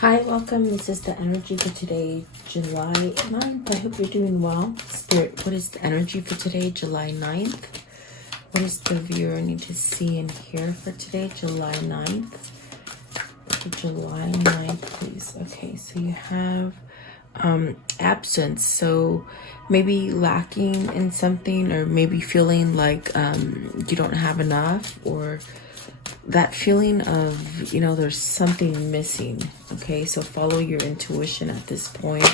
Hi, welcome. This is the energy for today, July 9th. I hope you're doing well. Spirit, what is the energy for today, July 9th? What is the viewer need to see and hear for today, July 9th? For July 9th, please. Okay, so you have absence. So maybe lacking in something, or maybe feeling like you don't have enough, or that feeling of, you know, there's something missing. Okay, so follow your intuition at this point.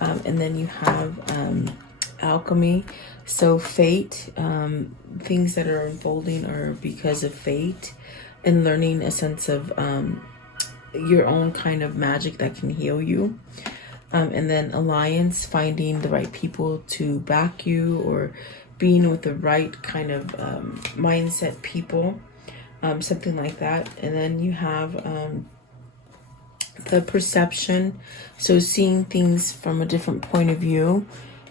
And then you have alchemy. So fate, things that are unfolding are because of fate, and learning a sense of your own kind of magic that can heal you. And then alliance, finding the right people to back you, or being with the right kind of mindset people. Something like that. And then you have the perception, so seeing things from a different point of view.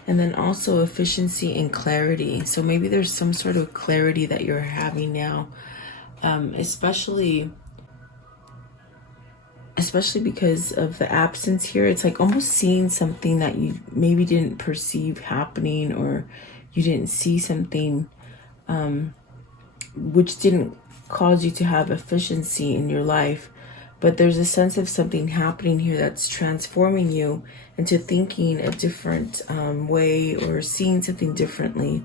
And then also efficiency and clarity. So maybe there's some sort of clarity that you're having now, especially because of the absence here. It's like almost seeing something that you maybe didn't perceive happening, or you didn't see something which didn't cause you to have efficiency in your life. But there's a sense of something happening here that's transforming you into thinking a different way, or seeing something differently.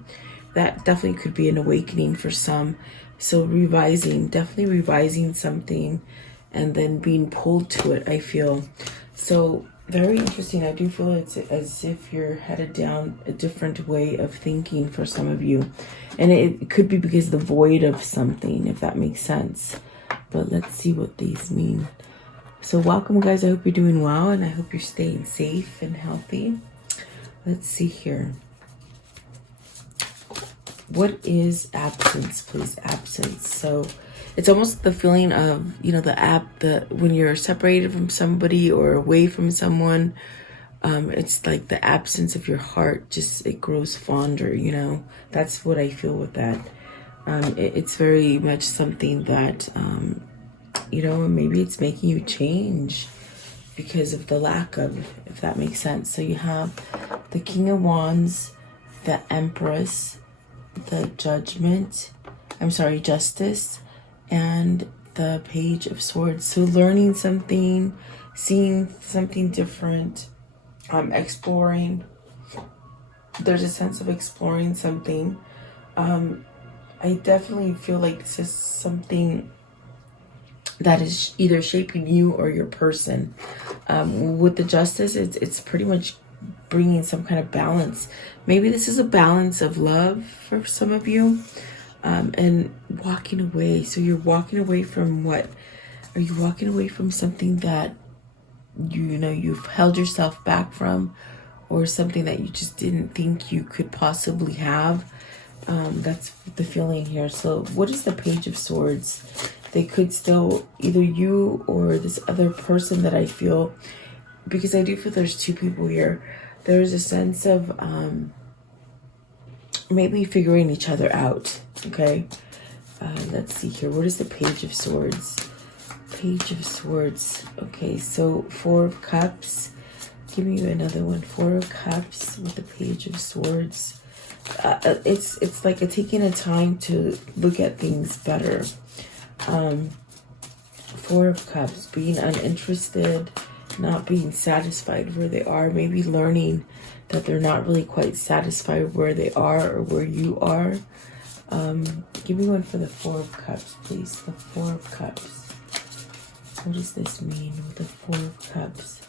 That definitely could be an awakening for some. So definitely revising something, and then being pulled to it, I feel. So very interesting. I do feel it's as if you're headed down a different way of thinking for some of you. And it could be because the void of something, if that makes sense. But let's see what these mean. So welcome, guys. I hope you're doing well, and I hope you're staying safe and healthy. Let's see here. What is absence, please? Absence. So it's almost the feeling of, you know, when you're separated from somebody or away from someone, it's like the absence of your heart, just it grows fonder, you know. That's what I feel with that. It's very much something that, you know, maybe it's making you change because of the lack of, if that makes sense. So you have the King of Wands, the Empress, the Justice, and the Page of Swords. So learning something, seeing something different, exploring. There's a sense of exploring something. I definitely feel like this is something that is either shaping you or your person. With the Justice, it's pretty much bringing some kind of balance. Maybe this is a balance of love for some of you, and walking away. So you're walking away from what? Are you walking away from something that you know you've held yourself back from, or something that you just didn't think you could possibly have? That's the feeling here. So what is the Page of Swords? They could still, either you or this other person that I feel, because I do feel there's two people here. There's a sense of maybe figuring each other out. Okay, let's see here. What is the Page of Swords? Page of Swords. Okay, so Four of Cups. Give me another one. Four of Cups with the Page of Swords. It's like taking a time to look at things better. Four of Cups, being uninterested, not being satisfied where they are, maybe learning that they're not really quite satisfied where they are or where you are. Give me one for the Four of Cups, please. The Four of Cups. What does this mean with the Four of Cups?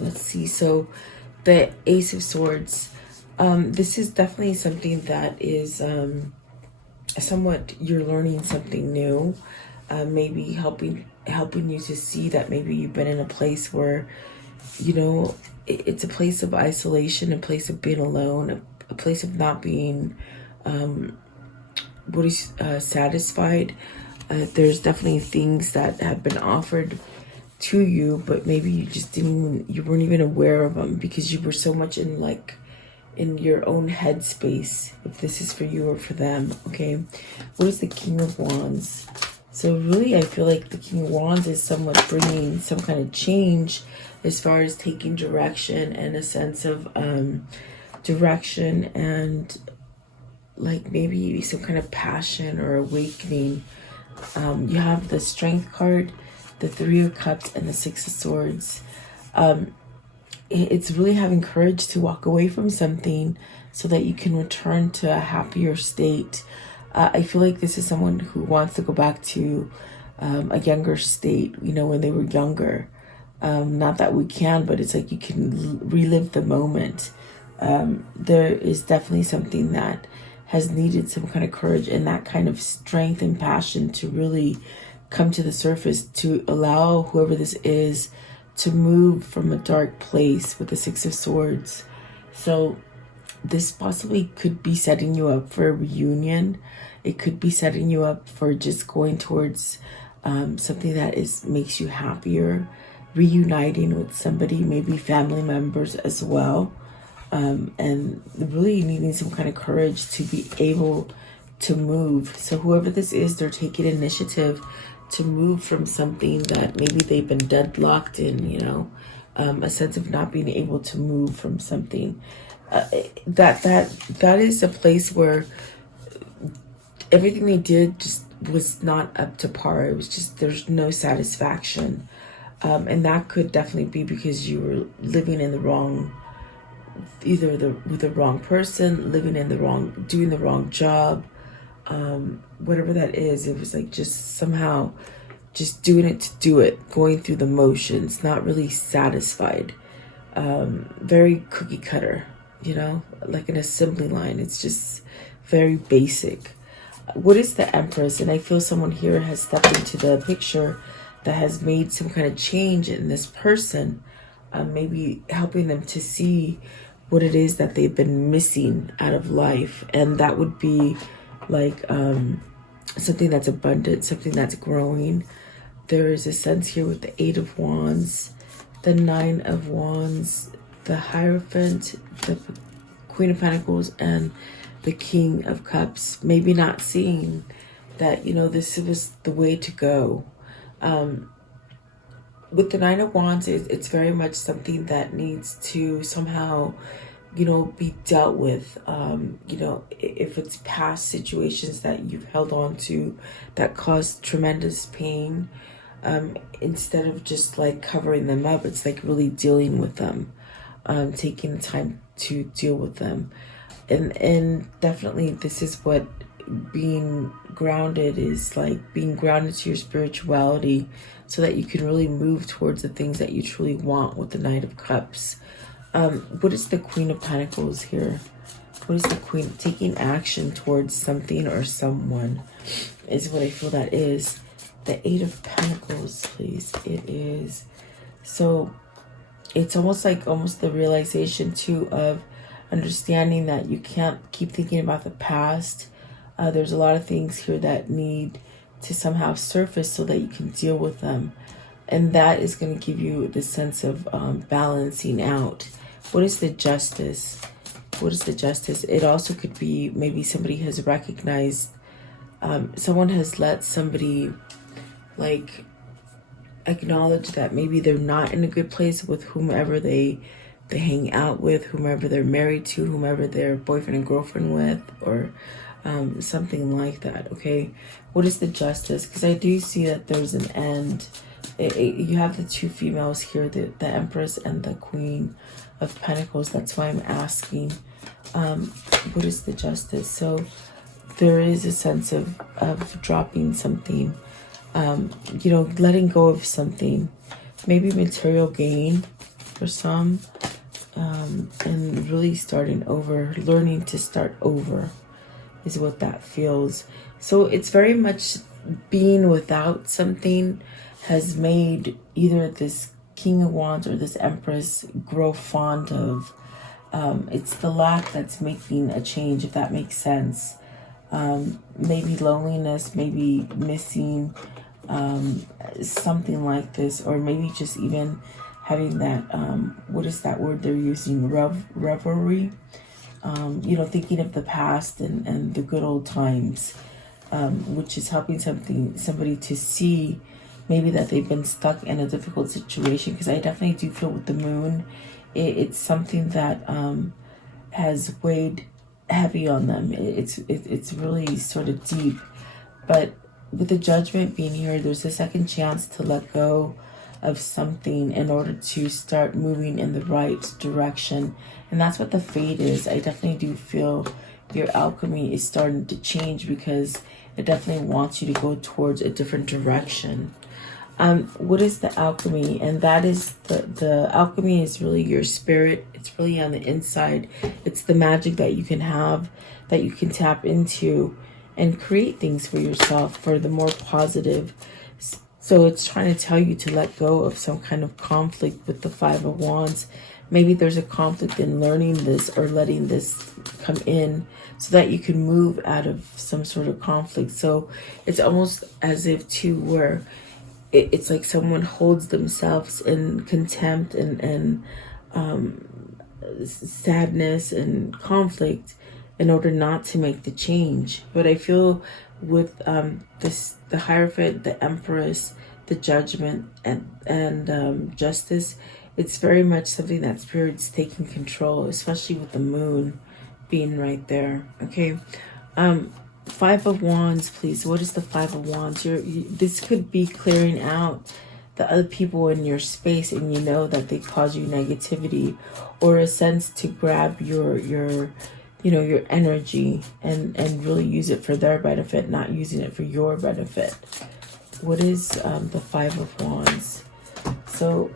Let's see. So the Ace of Swords. This is definitely something that is somewhat, you're learning something new. Maybe helping you to see that maybe you've been in a place where, you know, it's a place of isolation, a place of being alone, a place of not being satisfied. There's definitely things that have been offered to you, but maybe you weren't even aware of them because you were so much in your own headspace, if this is for you or for them. Okay, what is the King of Wands? So really, I feel like the King of Wands is somewhat bringing some kind of change as far as taking direction and a sense of direction and like maybe some kind of passion or awakening. You have the Strength card, the Three of Cups, and the Six of Swords. It's really having courage to walk away from something so that you can return to a happier state. I feel like this is someone who wants to go back to a younger state, you know, when they were younger. Not that we can, but it's like you can relive the moment. There is definitely something that has needed some kind of courage and that kind of strength and passion to really come to the surface, to allow whoever this is to move from a dark place with the Six of Swords. So this possibly could be setting you up for a reunion. It could be setting you up for just going towards something that makes you happier, reuniting with somebody, maybe family members as well. And really needing some kind of courage to be able to move. So whoever this is, they're taking initiative to move from something that maybe they've been deadlocked in, you know, a sense of not being able to move from something. That is a place where everything they did just was not up to par. It was just, there's no satisfaction. And that could definitely be because you were living in the wrong, either with the wrong person, living in the wrong, doing the wrong job, whatever that is. It was like just somehow just doing it to do it, going through the motions, not really satisfied. Very cookie cutter, you know, like an assembly line. It's just very basic. What is the Empress? And I feel someone here has stepped into the picture that has made some kind of change in this person, maybe helping them to see what it is that they've been missing out of life. And that would be like something that's abundant, something that's growing. There is a sense here with the Eight of Wands, the Nine of Wands, the Hierophant, the Queen of Pentacles, and the King of Cups. Maybe not seeing that, you know, this was the way to go. With the Nine of Wands, it's very much something that needs to somehow, you know, be dealt with. You know, if it's past situations that you've held on to that caused tremendous pain, instead of just like covering them up, it's like really dealing with them, taking the time to deal with them. And definitely this is what being grounded is like, being grounded to your spirituality so that you can really move towards the things that you truly want with the Knight of Cups. What is the Queen of Pentacles here? What is the Queen? Taking action towards something or someone is what I feel that is. The Eight of Pentacles, please. It is. So it's almost like the realization too of understanding that you can't keep thinking about the past. There's a lot of things here that need to somehow surface so that you can deal with them. And that is going to give you the sense of balancing out. What is the Justice? What is the Justice? It also could be maybe somebody has recognized, someone has let somebody like acknowledge that maybe they're not in a good place with whomever they hang out with, whomever they're married to, whomever they're boyfriend and girlfriend with, or something like that. Okay, what is the Justice? Because I do see that there's an end. You have the two females here, the Empress and the Queen of Pentacles. That's why I'm asking, what is the Justice? So there is a sense of dropping something, you know, letting go of something, maybe material gain for some, and really starting over, learning to start over is what that feels. So it's very much being without something has made either this King of Wands or this Empress grow fond of. It's the lack that's making a change, if that makes sense. Maybe loneliness, maybe missing something like this, or maybe just even having that, what is that word they're using? Reverie. You know, thinking of the past and the good old times. which is helping somebody to see maybe that they've been stuck in a difficult situation. Because I definitely do feel with the moon, it's something that has weighed heavy on them. It's really sort of deep. But with the Judgment being here, there's a second chance to let go of something in order to start moving in the right direction. And that's what the Fate is. I definitely do feel your alchemy is starting to change, because it definitely wants you to go towards a different direction. What is the alchemy? And that is the alchemy is really your spirit. It's really on the inside. It's the magic that you can have, that you can tap into and create things for yourself for the more positive. So it's trying to tell you to let go of some kind of conflict with the Five of Wands. Maybe there's a conflict in learning this or letting this come in, so that you can move out of some sort of conflict. So it's almost as if too, where it's like someone holds themselves in contempt and sadness and conflict in order not to make the change. But I feel with the Hierophant, the Empress, the Judgment, and Justice, it's very much something that Spirit's taking control, especially with the moon being right there. Okay. Five of Wands, please. What is the Five of Wands? This could be clearing out the other people in your space, and you know that they cause you negativity, or a sense to grab your energy and really use it for their benefit, not using it for your benefit. What is the Five of Wands? So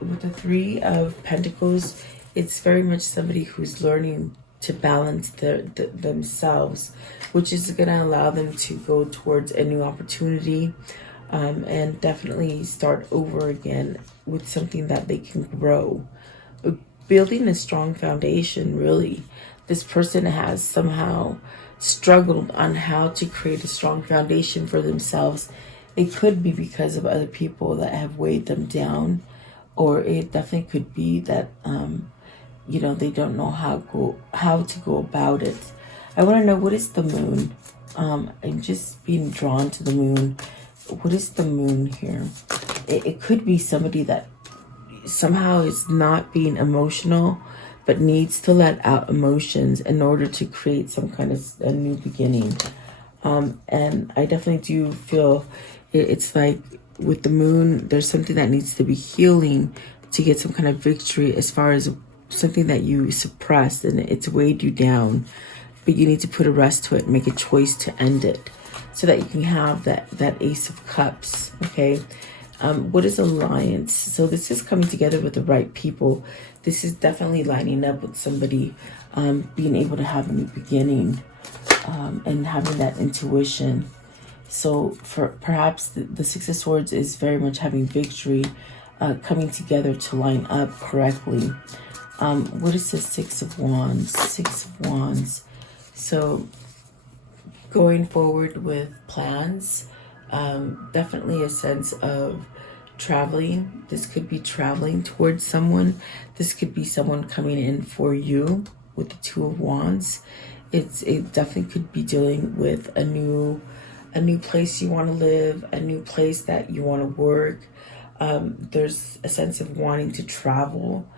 with the Three of Pentacles, it's very much somebody who's learning to balance themselves, which is going to allow them to go towards a new opportunity, and definitely start over again with something that they can grow. Building a strong foundation, really. This person has somehow struggled on how to create a strong foundation for themselves. It could be because of other people that have weighed them down, or it definitely could be that they don't know how to go about it. I want to know, what is the moon? I'm just being drawn to the moon. What is the moon here? It could be somebody that somehow is not being emotional, but needs to let out emotions in order to create some kind of a new beginning. And I definitely do feel it's like with the moon, there's something that needs to be healing to get some kind of victory, as far as something that you suppressed and it's weighed you down, but you need to put a rest to it, make a choice to end it, so that you can have that Ace of Cups. Okay. What is alliance? So this is coming together with the right people. This is definitely lining up with somebody being able to have a new beginning, and having that intuition. So for perhaps the Six of Swords is very much having victory, coming together to line up correctly. What is the Six of Wands? Six of Wands. So going forward with plans, definitely a sense of traveling. This could be traveling towards someone. This could be someone coming in for you with the Two of Wands. It definitely could be dealing with a new place you want to live, a new place that you want to work. There's a sense of wanting to travel,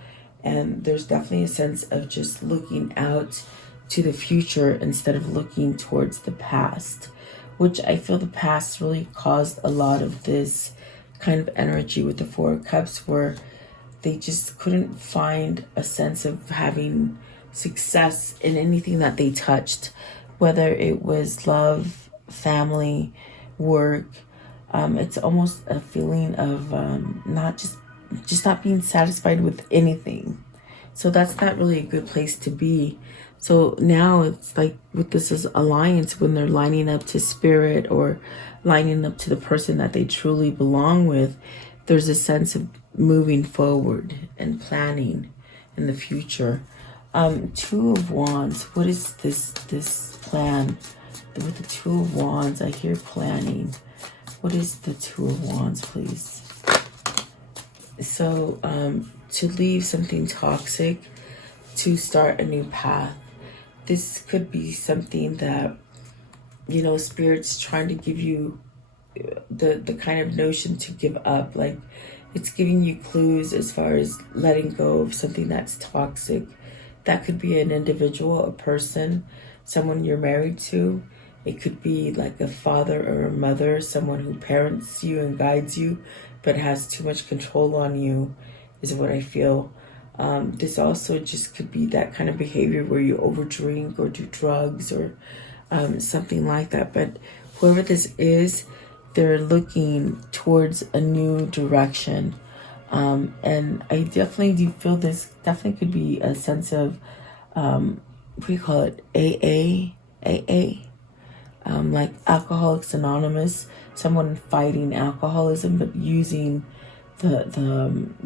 and there's definitely a sense of just looking out to the future instead of looking towards the past, which I feel the past really caused a lot of this kind of energy with the Four of Cups, where they just couldn't find a sense of having success in anything that they touched, whether it was love, family, work. It's almost a feeling of not being satisfied with anything. So that's not really a good place to be. So now it's like with this alliance, when they're lining up to Spirit or lining up to the person that they truly belong with, there's a sense of moving forward and planning in the future. Two of Wands. What is this plan? With the Two of Wands, I hear planning. What is the Two of Wands, please? So to leave something toxic, to start a new path. This could be something that you know, Spirit's trying to give you the kind of notion to give up. Like, it's giving you clues as far as letting go of something that's toxic. That could be an individual, a person, someone you're married to. It could be like a father or a mother, someone who parents you and guides you, but has too much control on you, is what I feel. This also just could be that kind of behavior where you overdrink or do drugs or something like that. But whoever this is, they're looking towards a new direction. And I definitely do feel this definitely could be a sense of, what do you call it? AA? Like Alcoholics Anonymous, someone fighting alcoholism, but using the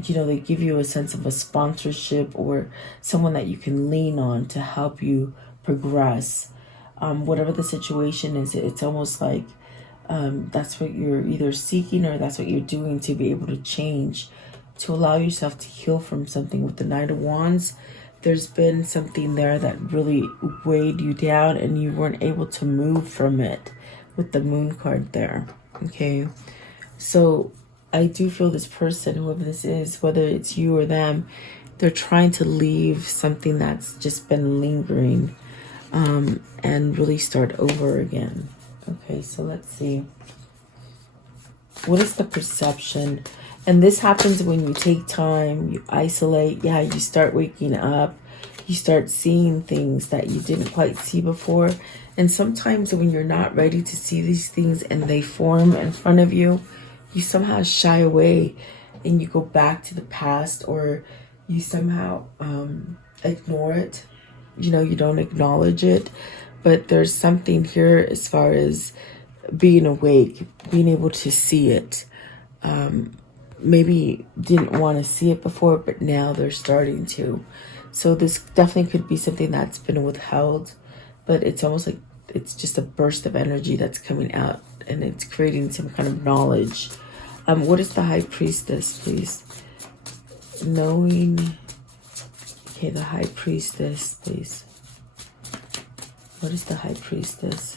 you know, they give you a sense of a sponsorship or someone that you can lean on to help you progress. Whatever the situation is, it's almost like that's what you're either seeking or that's what you're doing to be able to change, to allow yourself to heal from something. With the Knight of Wands, there's been something there that really weighed you down and you weren't able to move from it with the Moon card there. Okay, so I do feel this person, whoever this is, whether it's you or them, they're trying to leave something that's just been lingering, and really start over again. Okay, so let's see. What is the perception? And this happens when you take time, you isolate. Yeah, you start waking up. You start seeing things that you didn't quite see before. And sometimes when you're not ready to see these things and they form in front of you, you somehow shy away and you go back to the past, or you somehow ignore it. You know, you don't acknowledge it. But there's something here as far as being awake, being able to see it. Maybe didn't want to see it before, but now they're starting to. So this definitely could be something that's been withheld, but it's almost like it's just a burst of energy that's coming out and it's creating some kind of knowledge. What is the High Priestess, please? Knowing. Okay, the High Priestess, please. What is the High Priestess?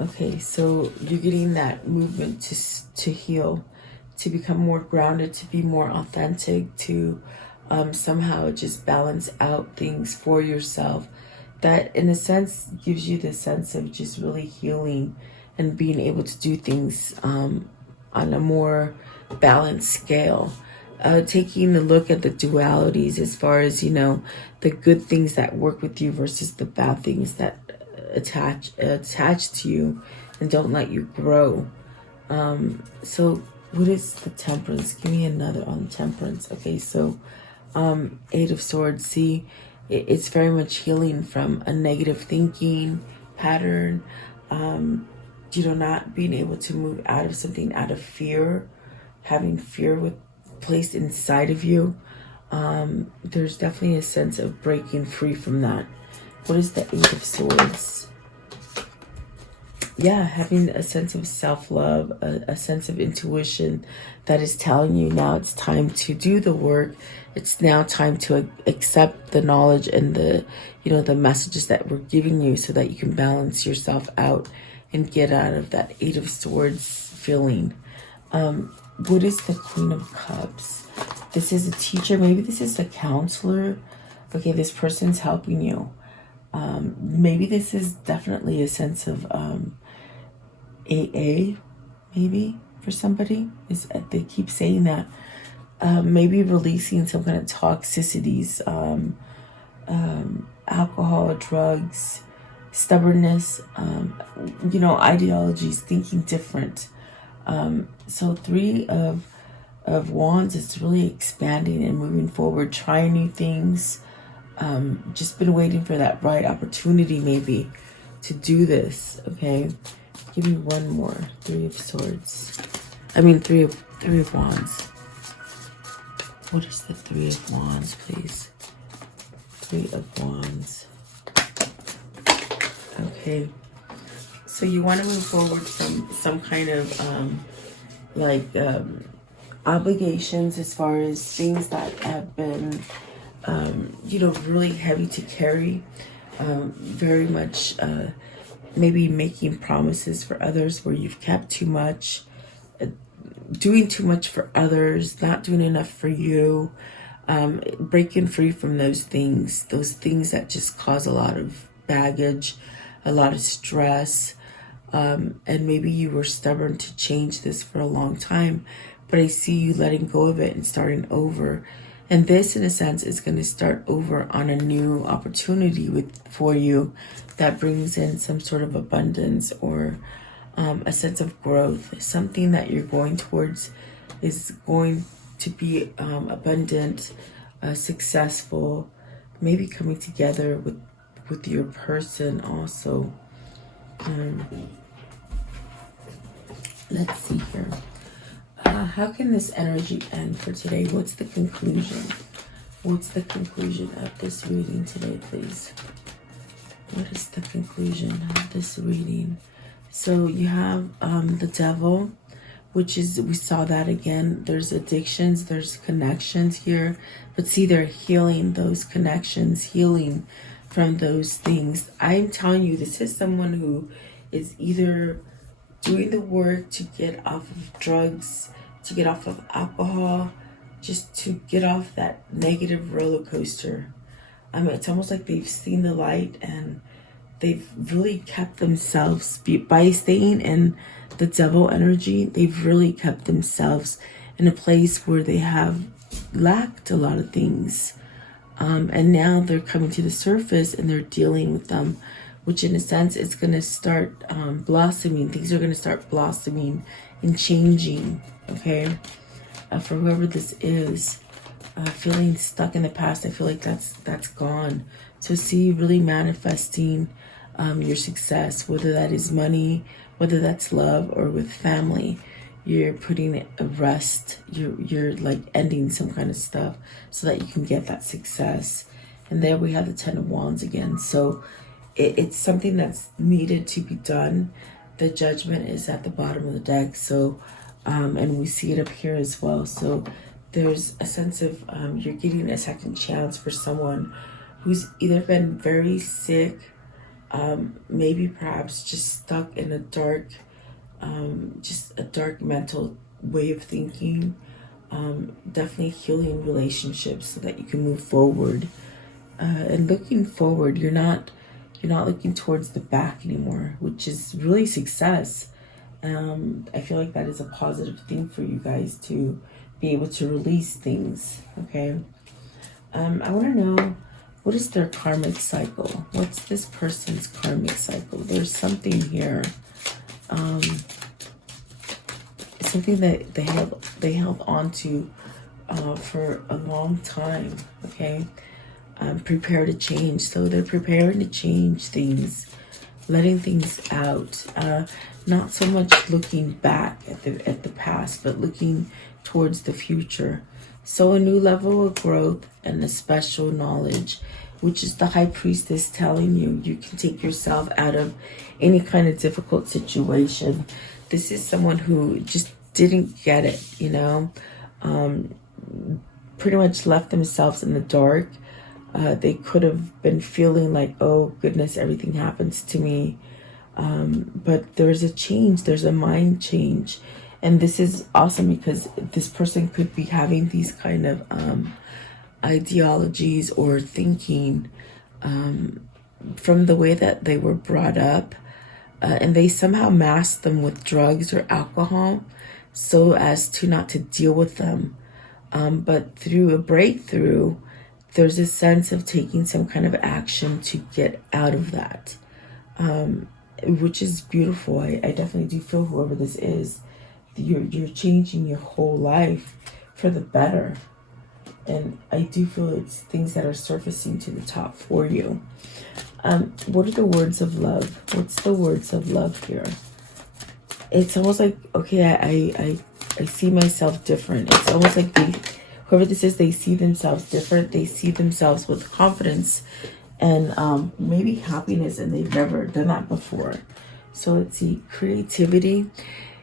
Okay, so you're getting that movement to heal, to become more grounded, to be more authentic, to somehow just balance out things for yourself. That, in a sense, gives you the sense of just really healing and being able to do things on a more balanced scale. Taking a look at the dualities as far as, you know, the good things that work with you versus the bad things that attach to you and don't let you grow. So what is the Temperance? Give me another on Temperance. Okay, so Eight of Swords. See, it's very much healing from a negative thinking pattern. You know, not being able to move out of something out of fear, having fear placed inside of you. There's definitely a sense of breaking free from that. What is the Eight of Swords? Yeah, having a sense of self-love, a sense of intuition that is telling you now it's time to do the work. It's now time to accept the knowledge and the, you know, the messages that we're giving you so that you can balance yourself out and get out of that Eight of Swords feeling. What is the Queen of Cups? This is a teacher. Maybe this is a counselor. Okay, this person's helping you. Maybe this is definitely a sense of AA, maybe, for somebody. They keep saying that. Maybe releasing some kind of toxicities, alcohol, drugs, stubbornness, you know, ideologies, thinking different. So Three of Wands is really expanding and moving forward, trying new things. Just been waiting for that right opportunity maybe to do this. Okay, give me one more. Three of Swords. I mean three of Wands. What is the Three of Wands, please? Three of Wands. Okay, so you want to move forward from some kind of obligations, as far as things that have been you know, really heavy to carry, very much maybe making promises for others where you've kept too much, doing too much for others, not doing enough for you, breaking free from those things that just cause a lot of baggage, a lot of stress. And maybe you were stubborn to change this for a long time, but I see you letting go of it and starting over. And this, in a sense, is going to start over on a new opportunity for you that brings in some sort of abundance or a sense of growth. Something that you're going towards is going to be abundant, successful, maybe coming together with your person also. Let's see here. How can this energy end for today? What's the conclusion? What's the conclusion of this reading today, please? What is the conclusion of this reading? So you have the devil, which is, we saw that again. There's addictions, there's connections here. But see, they're healing those connections, healing from those things. I'm telling you, this is someone who is either doing the work to get off of drugs, to get off of alcohol, just to get off that negative roller coaster. It's almost like they've seen the light and they've really kept themselves, by staying in the devil energy, they've really kept themselves in a place where they have lacked a lot of things. And now they're coming to the surface and they're dealing with them, which in a sense is going to start blossoming. Things are going to start blossoming and changing, okay? For whoever this is, feeling stuck in the past, I feel like that's gone. So see, really manifesting your success, whether that is money, whether that's love, or with family. You're putting it a rest. You're like ending some kind of stuff so that you can get that success. And there we have the Ten of Wands again. So it's something that's needed to be done. The Judgment is at the bottom of the deck. So, and we see it up here as well. So there's a sense of you're getting a second chance for someone who's either been very sick, maybe perhaps just stuck in a dark, just a dark mental way of thinking. Definitely healing relationships so that you can move forward. And looking forward, you're not looking towards the back anymore, which is really success. I feel like that is a positive thing for you guys to be able to release things, okay? I want to know, what is their karmic cycle? What's this person's karmic cycle? There's something here. Something that they held on to for a long time, okay? Prepare to change. So they're preparing to change things, letting things out. Not so much looking back at the past, but looking towards the future. So a new level of growth and a special knowledge, which is the High Priestess telling you you can take yourself out of any kind of difficult situation. This is someone who just didn't get it, you know, pretty much left themselves in the dark. They could have been feeling like, oh goodness, everything happens to me. But there's a change, there's a mind change. And this is awesome because this person could be having these kind of ideologies or thinking from the way that they were brought up. And they somehow mask them with drugs or alcohol so as to not to deal with them. But through a breakthrough, there's a sense of taking some kind of action to get out of that, which is beautiful. I definitely do feel whoever this is, you're changing your whole life for the better. And I do feel it's things that are surfacing to the top for you. What are the words of love? What's the words of love here? It's almost like, okay, I see myself different. It's almost like whoever this is, they see themselves different. They see themselves with confidence and maybe happiness, and they've never done that before. So let's see, creativity.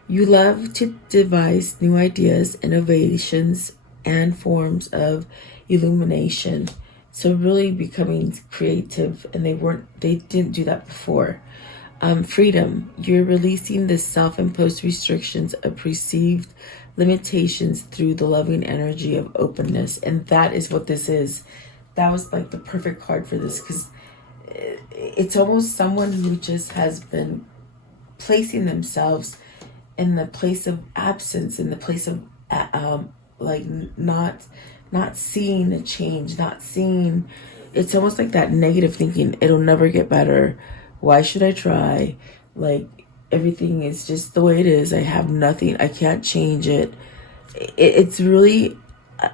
You love to devise new ideas, innovations, and forms of illumination. So really becoming creative, and they didn't do that before. Freedom. You're releasing the self-imposed restrictions of perceived limitations through the loving energy of openness. And that is what this is. That was like the perfect card for this, because it's almost someone who just has been placing themselves in the place of absence, in the place of like not seeing a change, not seeing. It's almost like that negative thinking. It'll never get better. Why should I try? Like, everything is just the way it is. I have nothing. I can't change it. It's really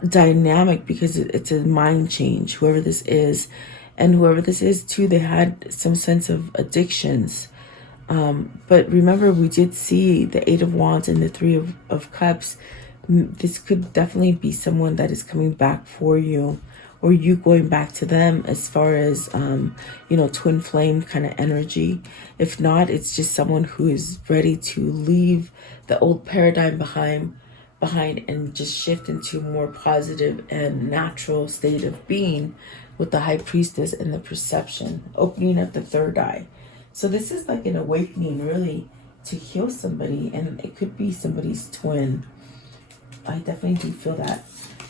dynamic because it's a mind change, whoever this is. And whoever this is too, they had some sense of addictions. But remember, we did see the Eight of Wands and the Three of Cups. This could definitely be someone that is coming back for you, or you going back to them, as far as, you know, twin flame kind of energy. If not, it's just someone who is ready to leave the old paradigm behind and just shift into a more positive and natural state of being, with the High Priestess and the perception, opening up the third eye. So this is like an awakening, really, to heal somebody, and it could be somebody's twin. I definitely do feel that.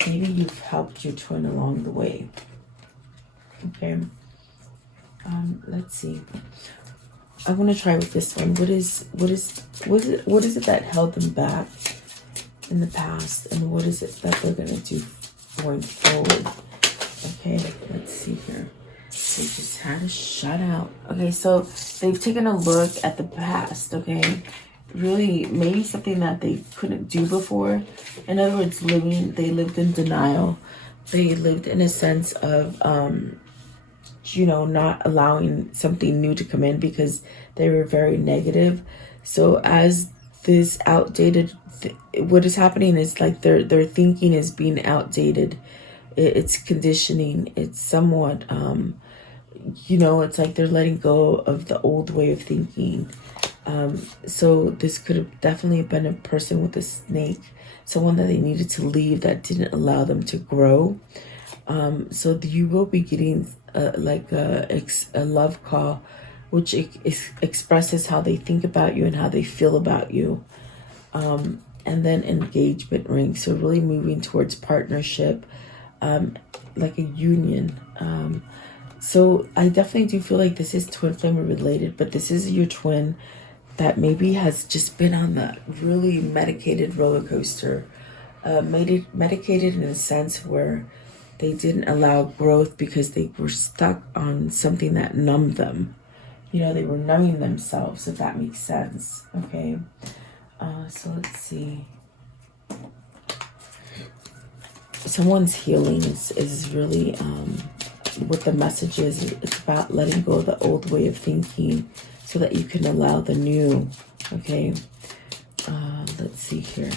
Maybe you've helped your twin along the way. Okay. Let's see. I want to try with this one. What is it that held them back in the past, and what is it that they're going to do going forward? Okay, let's see here. They just had a shout out. Okay, so they've taken a look at the past, okay? Really, maybe something that they couldn't do before. In other words, they lived in denial. They lived in a sense of, you know, not allowing something new to come in because they were very negative. So as this outdated, what is happening is like their thinking is being outdated. It's conditioning. It's somewhat, you know, it's like they're letting go of the old way of thinking. So this could have definitely been a person with a snake, someone that they needed to leave that didn't allow them to grow. So you will be getting like a love call, which expresses how they think about you and how they feel about you. And then engagement ring. So really moving towards partnership, like a union. So I definitely do feel like this is twin flame related, but this is your twin that maybe has just been on the really medicated roller coaster, medicated in a sense where they didn't allow growth because they were stuck on something that numbed them. You know, they were numbing themselves, if that makes sense. Okay. So let's see. Someone's healing is really what the message is. It's about letting go of the old way of thinking so that you can allow the new. Okay. Let's see here.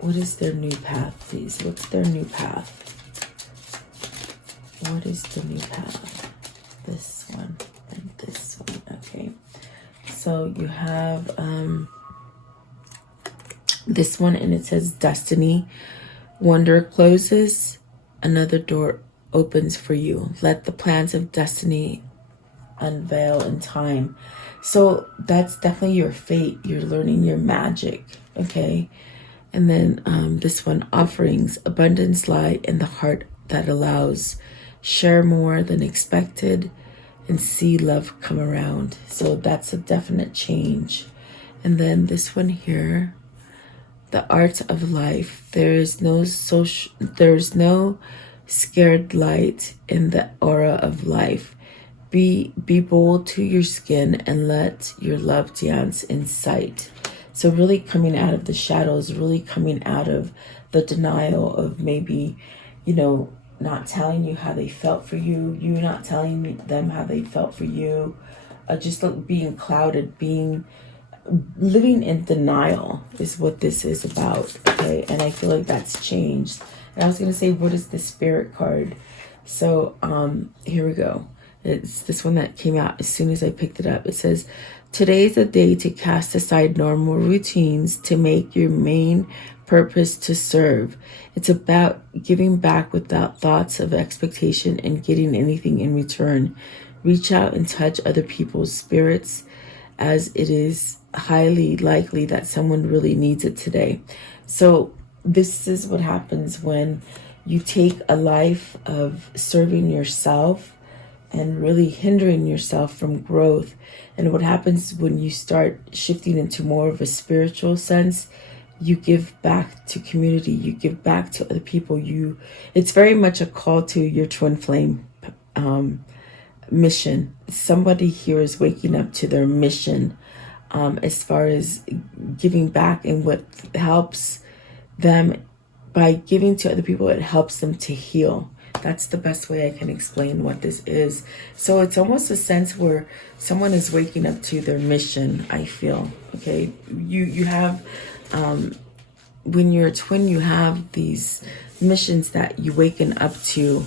What is their new path, please? What's their new path? What is the new path? This one and this one. Okay. So you have this one, and it says destiny. One door closes, another door opens for you. Let the plans of destiny unveil in time. So that's definitely your fate. You're learning your magic. Okay. And then this one, offerings. Abundance lie in the heart that allows. Share more than expected and see love come around. So that's a definite change. And then this one here, the art of life. There's no scared light in the aura of life. Be bold to your skin and let your love dance in sight. So really coming out of the shadows, really coming out of the denial of maybe, you know, not telling you how they felt for you, you not telling them how they felt for you, just being clouded, living in denial is what this is about. Okay, and I feel like that's changed. And I was going to say, what is the spirit card? So here we go. It's this one that came out as soon as I picked it up. It says, today's a day to cast aside normal routines to make your main purpose to serve. It's about giving back without thoughts of expectation and getting anything in return. reach out and touch other people's spirits, as it is highly likely that someone really needs it today. So this is what happens when you take a life of serving yourself and really hindering yourself from growth. And what happens when you start shifting into more of a spiritual sense, you give back to community, you give back to other people. It's very much a call to your twin flame mission. Somebody here is waking up to their mission, as far as giving back, and what helps them by giving to other people, it helps them to heal. That's the best way I can explain what this is. So it's almost a sense where someone is waking up to their mission, I feel. Okay, you have when you're a twin, you have these missions that you waken up to,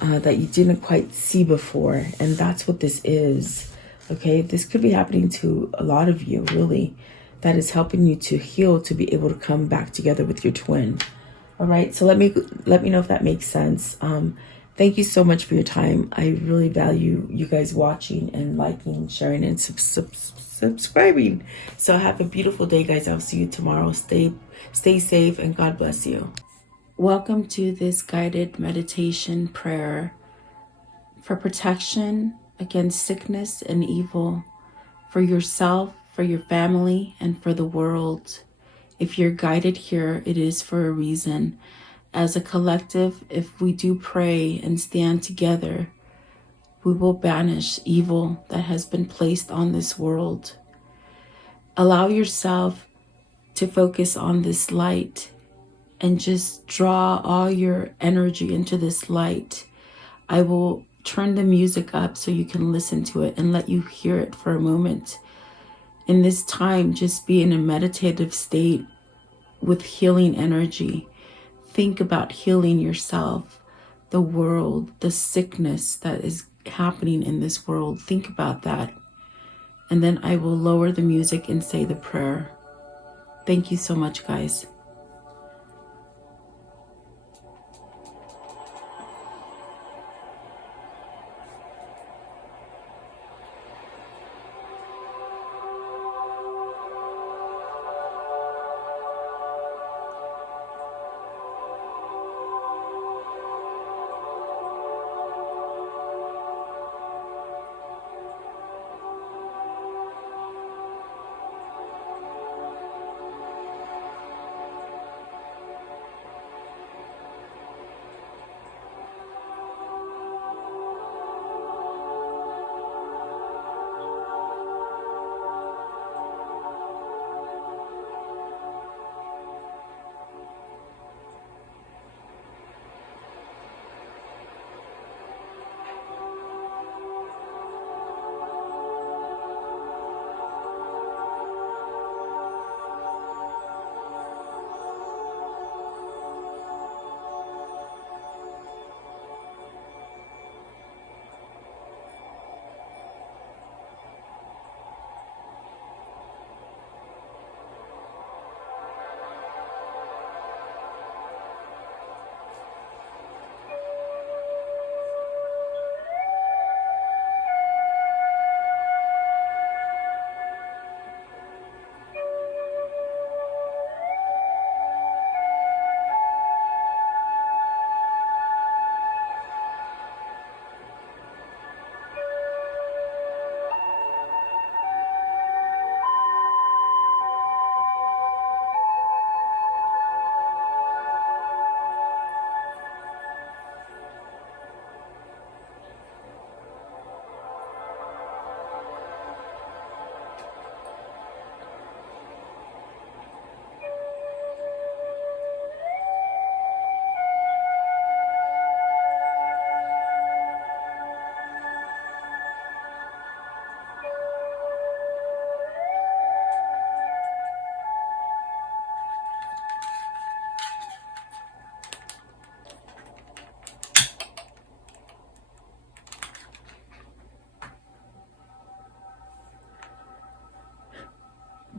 that you didn't quite see before, and that's what this is. Okay, this could be happening to a lot of you, really, that is helping you to heal, to be able to come back together with your twin. All right, so let me know if that makes sense. Thank you so much for your time. I really value you guys watching and liking, sharing, and subscribing. So have a beautiful day, guys. I'll see you tomorrow. Stay safe, and God bless you. Welcome to this guided meditation prayer for protection against sickness and evil, for yourself, for your family, and for the world. If you're guided here, it is for a reason. As a collective, if we do pray and stand together, we will banish evil that has been placed on this world. Allow yourself to focus on this light and just draw all your energy into this light. I will turn the music up so you can listen to it and let you hear it for a moment. In this time, just be in a meditative state with healing energy. Think about healing yourself, the world, the sickness that is happening in this world. Think about that. And then I will lower the music and say the prayer. Thank you so much, guys.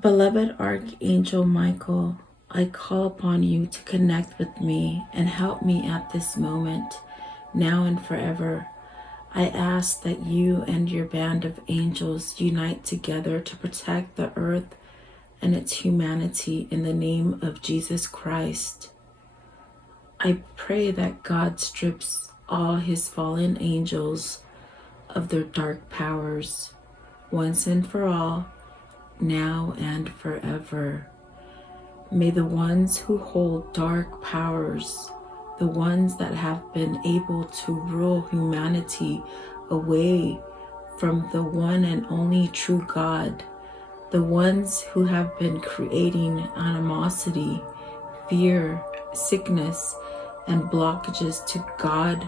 Beloved Archangel Michael, I call upon you to connect with me and help me at this moment, now and forever. I ask that you and your band of angels unite together to protect the earth and its humanity in the name of Jesus Christ. I pray that God strips all his fallen angels of their dark powers once and for all, now and forever. May the ones who hold dark powers, the ones that have been able to rule humanity away from the one and only true God, the ones who have been creating animosity, fear, sickness, and blockages to God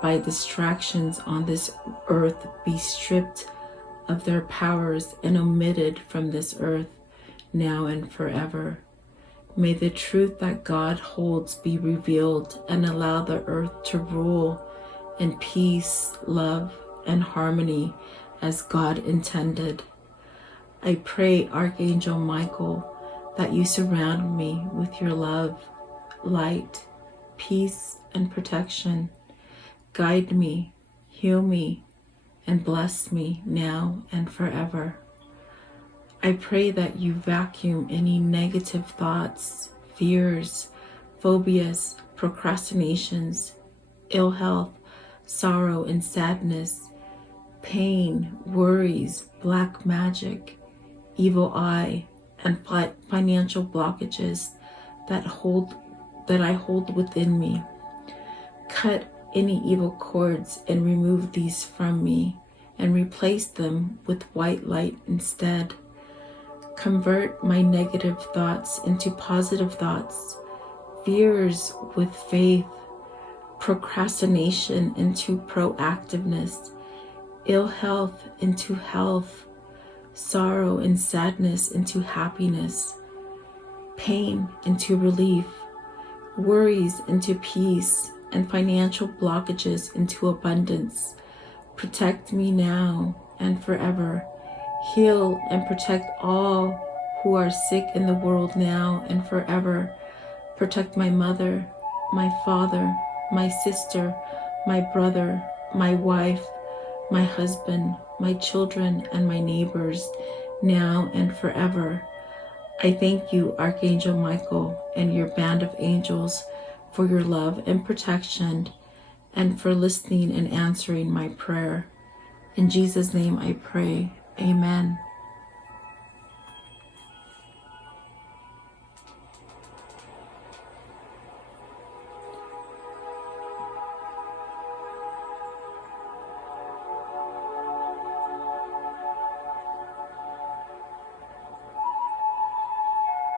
by distractions on this earth be stripped of their powers and omitted from this earth now and forever. May the truth that God holds be revealed and allow the earth to rule in peace, love, and harmony as God intended. I pray, Archangel Michael, that you surround me with your love, light, peace, and protection. Guide me, heal me, and bless me now and forever. I pray that you vacuum any negative thoughts, fears, phobias, procrastinations, ill health, sorrow and sadness, pain, worries, black magic, evil eye, and financial blockages that I hold within me. Cut any evil cords and remove these from me and replace them with white light instead. Convert my negative thoughts into positive thoughts, fears with faith, procrastination into proactiveness, ill health into health, sorrow and sadness into happiness, pain into relief, worries into peace, and financial blockages into abundance. Protect me now and forever. Heal and protect all who are sick in the world now and forever. Protect my mother, my father, my sister, my brother, my wife, my husband, my children, and my neighbors now and forever. I thank you, Archangel Michael, and your band of angels for your love and protection and for listening and answering my prayer. In Jesus' name I pray. Amen.